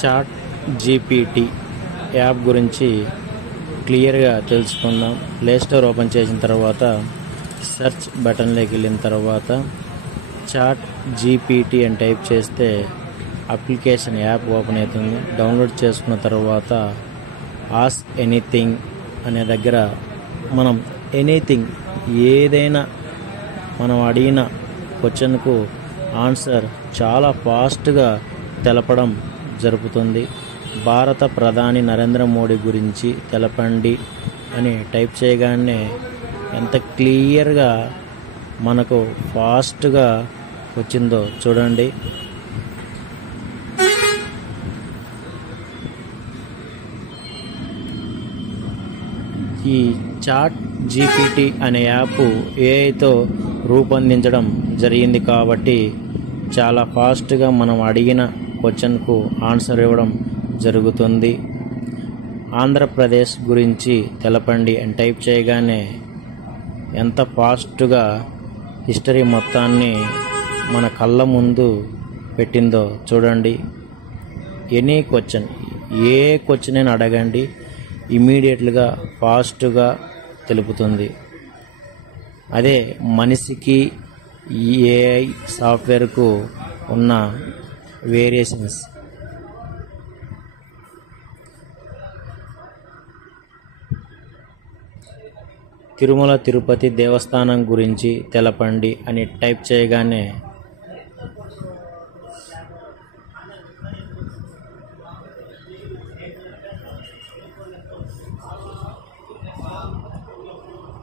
Chat GPT app గురించి క్లియర్గా తెలుసుకుందాం. ప్లేస్టోర్ ఓపెన్ చేసిన తర్వాత సెర్చ్ బటన్లోకి వెళ్ళిన తర్వాత చాట్ జీపీటీ అని టైప్ చేస్తే అప్లికేషన్ యాప్ ఓపెన్ అవుతుంది. డౌన్లోడ్ చేసుకున్న తర్వాత ఆస్క్ ఎనీథింగ్ అనే దగ్గర మనం ఎనీథింగ్ ఏదైనా మనం అడిగిన క్వశ్చన్కు ఆన్సర్ చాలా ఫాస్ట్గా తెలపడం జరుగుతుంది. భారత ప్రధాని నరేంద్ర మోడీ గురించి తెలపండి అని టైప్ చేయగానే ఎంత క్లియర్గా మనకు ఫాస్ట్గా వచ్చిందో చూడండి. ఈ చాట్ జీపీటీ అనే యాప్ ఏఐతో రూపొందించడం జరిగింది కాబట్టి చాలా ఫాస్ట్గా మనం అడిగిన క్వశ్చన్కు ఆన్సర్ ఇవ్వడం జరుగుతుంది. ఆంధ్రప్రదేశ్ గురించి తెలపండి అని టైప్ చేయగానే ఎంత ఫాస్ట్గా హిస్టరీ మొత్తాన్ని మన కళ్ళ ముందు పెట్టిందో చూడండి. ఎనీ క్వశ్చన్, ఏ క్వశ్చన్ అయినా అడగండి, ఇమీడియట్గా ఫాస్ట్గా తెలుపుతుంది. అదే మనిషికి ఏఐ సాఫ్ట్వేర్కు ఉన్న వేరియేషన్స్. తిరుమల తిరుపతి దేవస్థానం గురించి తెలపండి అని టైప్ చేయగానే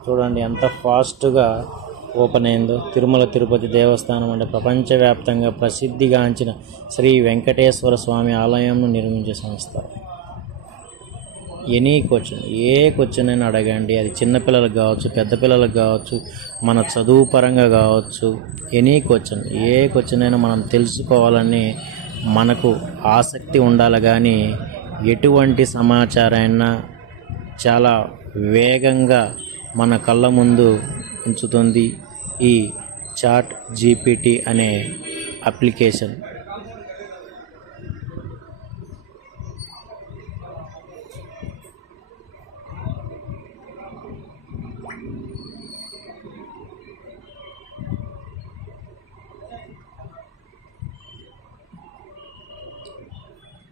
చూడండి ఎంత ఫాస్ట్గా ఓపెన్ అయిందో. తిరుమల తిరుపతి దేవస్థానం అంటే ప్రపంచవ్యాప్తంగా ప్రసిద్ధిగాంచిన శ్రీ వెంకటేశ్వర స్వామి ఆలయంను నిర్మించే సంస్థ. ఎనీ క్వశ్చన్, ఏ క్వశ్చన్ అయినా అడగండి, అది చిన్నపిల్లలకు కావచ్చు, పెద్ద పిల్లలకు కావచ్చు, మన చదువు పరంగా కావచ్చు. ఎనీ క్వశ్చన్, ఏ క్వశ్చన్ అయినా మనం తెలుసుకోవాలని మనకు ఆసక్తి ఉండాలి. కానీ ఎటువంటి సమాచారాన్ని చాలా వేగంగా మన కళ్ళ ముందు ఉంచుతుంది ఈ చాట్ జీపీటీ అనే అప్లికేషన్.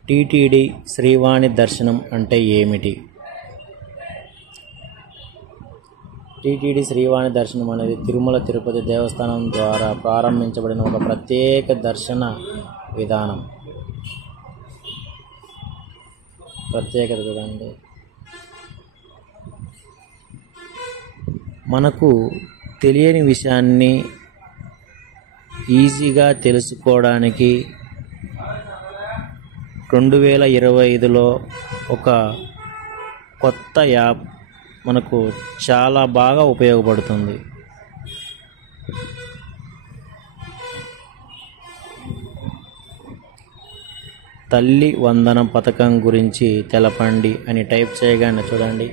టీటీడీ శ్రీవాణి దర్శనం అంటే ఏమిటి? టీటీడీ శ్రీవాణి దర్శనం అనేది తిరుమల తిరుపతి దేవస్థానం ద్వారా ప్రారంభించబడిన ఒక ప్రత్యేక దర్శన విధానం. ప్రత్యేకత చూడండి. మనకు తెలియని విషయాన్ని ఈజీగా తెలుసుకోవడానికి 2025లో ఒక కొత్త యాప్ మనకు చాలా బాగా ఉపయోగపడుతుంది. తల్లి వందనం పథకం గురించి తెలపండి అని టైప్ చేయగానే చూడండి.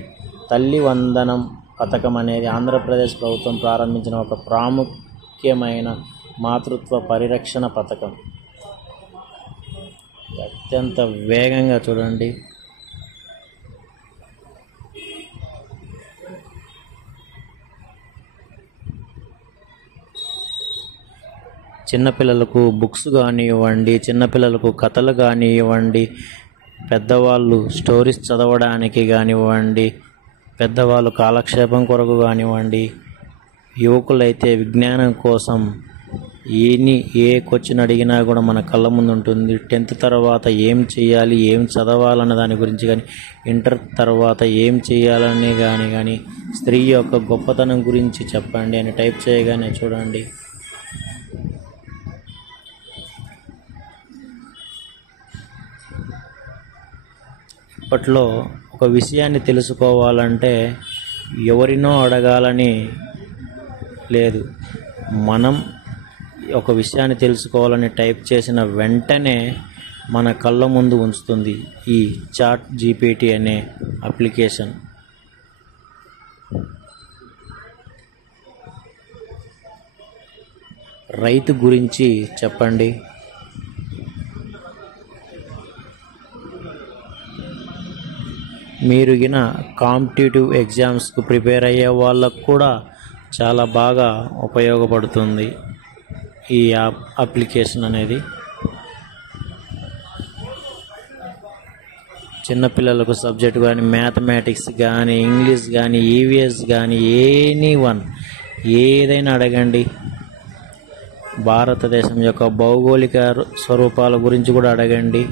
తల్లి వందనం పథకం అనేది ఆంధ్రప్రదేశ్ ప్రభుత్వం ప్రారంభించిన ఒక ప్రాముఖ్యమైన మాతృత్వ పరిరక్షణ పథకం. అత్యంత వేగంగా చూడండి. చిన్నపిల్లలకు బుక్స్ కానివ్వండి, చిన్నపిల్లలకు కథలు కానివ్వండి, పెద్దవాళ్ళు స్టోరీస్ చదవడానికి కానివ్వండి, పెద్దవాళ్ళు కాలక్షేపం కొరకు కానివ్వండి, యువకులైతే విజ్ఞానం కోసం ఏ క్వశ్చన్ అడిగినా కూడా మన కళ్ళ ముందు ఉంటుంది. 10th తర్వాత ఏం చేయాలి, ఏం చదవాలన్న దాని గురించి కానీ, ఇంటర్ తర్వాత ఏం చేయాలని కానీ స్త్రీ యొక్క గొప్పతనం గురించి చెప్పండి అని టైప్ చేయగానే చూడండి. ఇప్పట్లో ఒక విషయాన్ని తెలుసుకోవాలంటే ఎవరినో అడగాలని లేదు. మనం ఒక విషయాన్ని తెలుసుకోవాలని టైప్ చేసిన వెంటనే మన కళ్ళ ముందు ఉంచుతుంది ఈ చాట్ జీపీటీ అనే అప్లికేషన్. రైతు గురించి చెప్పండి. మీరు గిన కాంపిటేటివ్ ఎగ్జామ్స్కు ప్రిపేర్ అయ్యే వాళ్ళకు కూడా చాలా బాగా ఉపయోగపడుతుంది ఈ అప్లికేషన్ అనేది. చిన్నపిల్లలకు సబ్జెక్టు కానీ, మ్యాథమెటిక్స్ కానీ, ఇంగ్లీష్ కానీ, ఈవీఎస్ కానీ, ఏదైనా అడగండి. భారతదేశం యొక్క భౌగోళిక స్వరూపాల గురించి కూడా అడగండి.